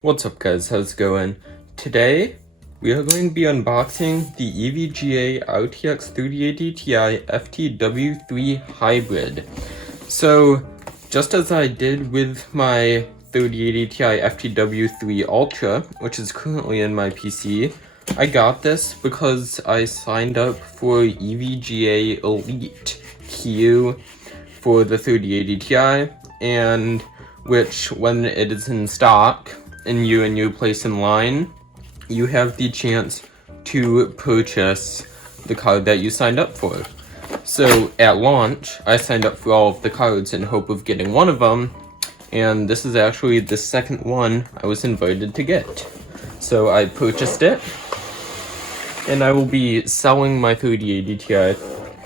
What's up guys, how's it going? Today, we are going to be unboxing the EVGA RTX 3080 Ti FTW3 Hybrid. So, just as I did with my 3080 Ti FTW3 Ultra, which is currently in my PC, I got this because I signed up for EVGA Elite queue for the 3080 Ti, and which, when it is in stock, and you in your place in line, you have the chance to purchase the card that you signed up for. So at launch, I signed up for all of the cards in hope of getting one of them, and this is actually the second one I was invited to get. So I purchased it, and I will be selling my 3080 Ti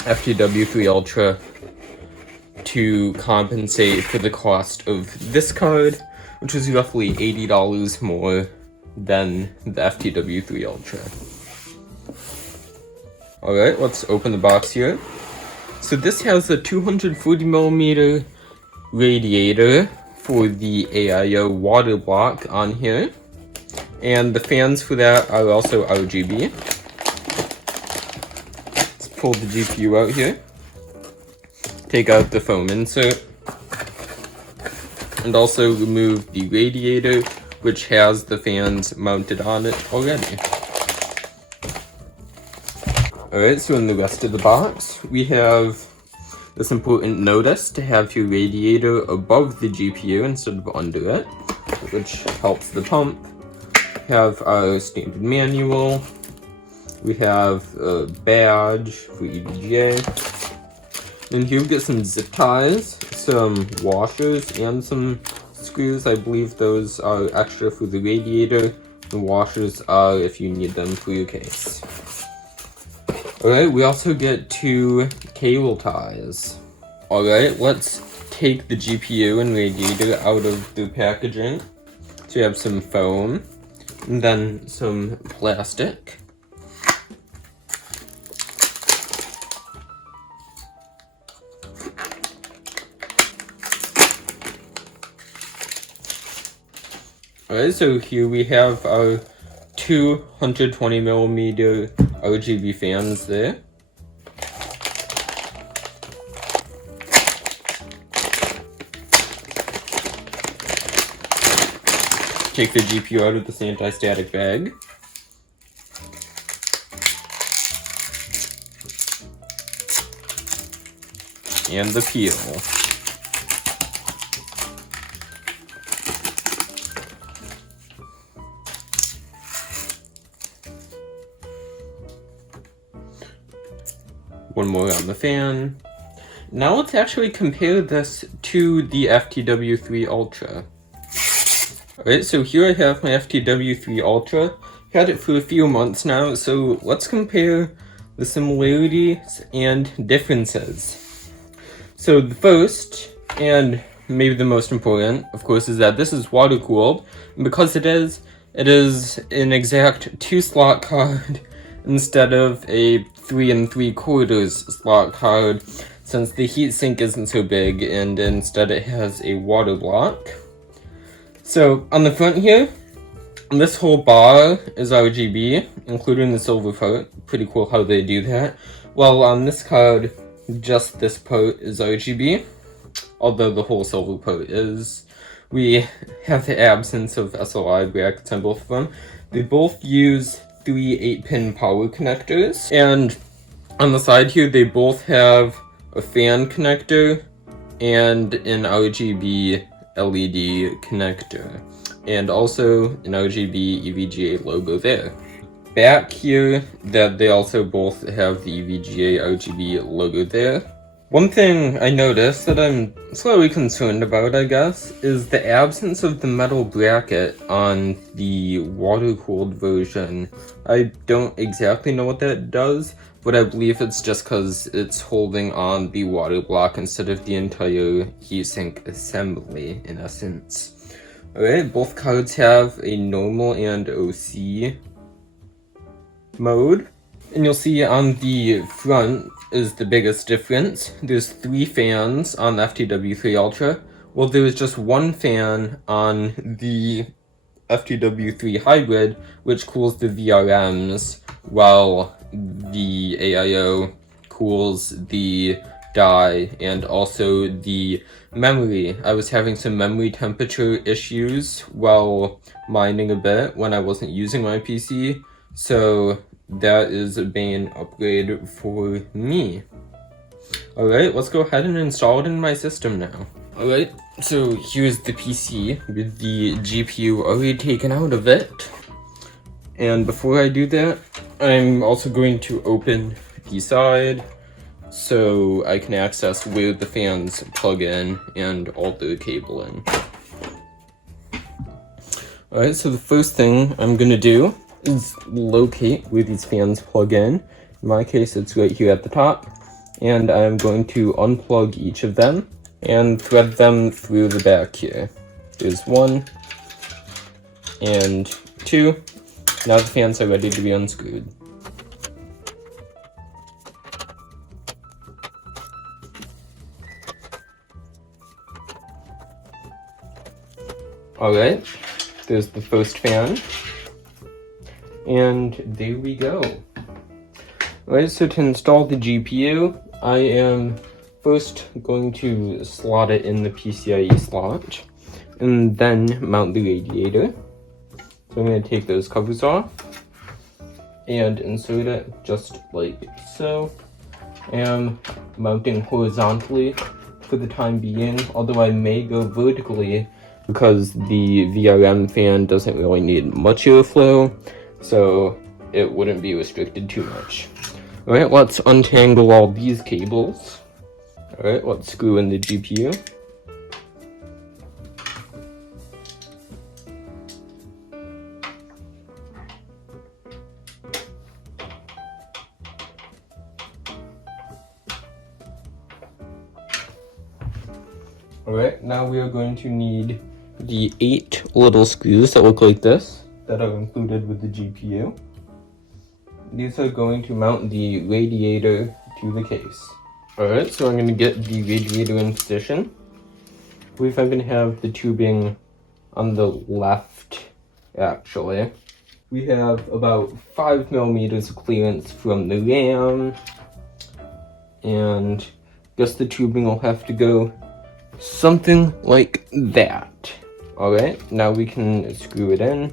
FTW3 Ultra to compensate for the cost of this card, which is roughly $80 more than the FTW3 Ultra. Alright, let's open the box here. So this has a 240mm radiator for the AIO water block on here. And the fans for that are also RGB. Let's pull the GPU out here. Take out the foam insert. And also remove the radiator, which has the fans mounted on it already. Alright, so in the rest of the box, we have this important notice to have your radiator above the GPU instead of under it, which helps the pump. We have our standard manual. We have a badge for EVGA. And here we get some zip ties, some washers, and some screws. I believe those are extra for the radiator. The washers are if you need them for your case. Alright, we also get 2 cable ties. Alright, let's take the GPU and radiator out of the packaging. So we have some foam, and then some plastic. Alright, so here we have our 220mm RGB fans there. Take the GPU out of this anti-static bag. And the peel. One more on the fan. Now let's actually compare this to the FTW3 Ultra. Alright, so here I have my FTW3 Ultra. Had it for a few months now, so let's compare the similarities and differences. So the first, and maybe the most important, of course, is that this is water cooled. And because it is an exact 2-slot card instead of a 3 3/4 slot card, since the heatsink isn't so big, and instead it has a water block. So on the front here, this whole bar is RGB, including the silver part. Pretty cool how they do that. Well, on this card, just this part is RGB, although the whole silver part is. We have the absence of SLI brackets on both of them. They both use 3 8-pin power connectors, and on the side here they both have a fan connector and an RGB LED connector, and also an RGB EVGA logo there. Back here, that they also both have the EVGA RGB logo there. One thing I noticed that I'm slightly concerned about, I guess, is the absence of the metal bracket on the water-cooled version. I don't exactly know what that does, but I believe it's just because it's holding on the water block instead of the entire heatsink assembly, in essence. Alright, both cards have a normal and OC mode. And you'll see on the front is the biggest difference. There's 3 fans on the FTW3 Ultra. Well, there was just 1 fan on the FTW3 hybrid, which cools the VRMs, while the AIO cools the die and also the memory. I was having some memory temperature issues while mining a bit when I wasn't using my PC, so that is a main upgrade for me. Alright, let's go ahead and install it in my system now. Alright, so here's the PC with the GPU already taken out of it. And before I do that, I'm also going to open the side so I can access where the fans plug in and all the cabling. Alright, so the first thing I'm gonna do is locate where these fans plug in. In my case, it's right here at the top. And I'm going to unplug each of them and thread them through the back here. There's 1 and 2. Now the fans are ready to be unscrewed. Alright, there's the first fan. And there we go. Alright, so to install the GPU, I am first going to slot it in the PCIe slot, and then mount the radiator. So I'm going to take those covers off, and insert it just like so. I am mounting horizontally for the time being, although I may go vertically, because the VRM fan doesn't really need much airflow, so it wouldn't be restricted too much. Alright, let's untangle all these cables. Alright, let's screw in the GPU. Alright, now we are going to need the 8 little screws that look like this, that are included with the GPU. These are going to mount the radiator to the case. Alright, so I'm going to get the radiator in position. I believe I'm going to have the tubing on the left, actually. We have about 5 millimeters of clearance from the RAM, and I guess the tubing will have to go something like that. Alright, now we can screw it in.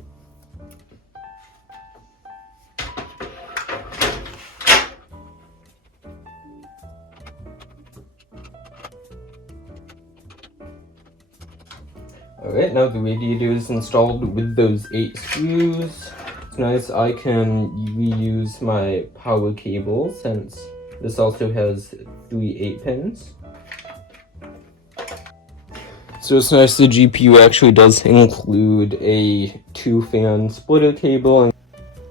Alright, now the radiator is installed with those 8 screws. It's nice I can reuse my power cable since this also has 3 8-pins. So it's nice the GPU actually does include a 2-fan splitter cable.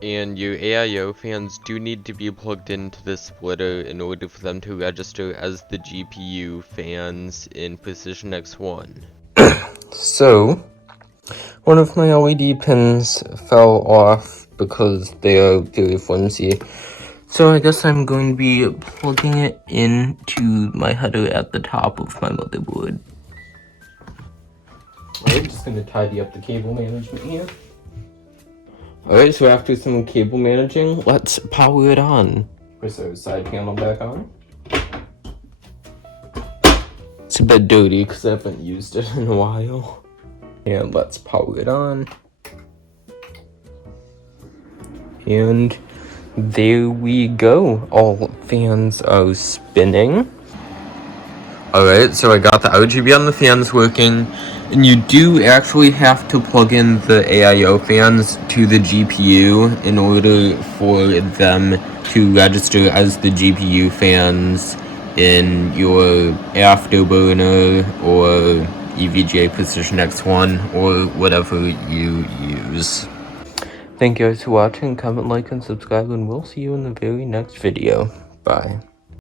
And your AIO fans do need to be plugged into the splitter in order for them to register as the GPU fans in Precision X1. So, one of my LED pins fell off because they are very flimsy. So I guess I'm going to be plugging it into my header at the top of my motherboard. Alright, just going to tidy up the cable management here. Alright, so after some cable managing, let's power it on. Press our side panel back on. It's a bit dirty because I haven't used it in a while. And let's power it on. And there we go. All fans are spinning. Alright, so I got the RGB on the fans working. And you do actually have to plug in the AIO fans to the GPU in order for them to register as the GPU fans in your Afterburner or EVGA Precision X1 or whatever you use. Thank you guys for watching, comment, like, and subscribe, and we'll see you in the very next video. Bye.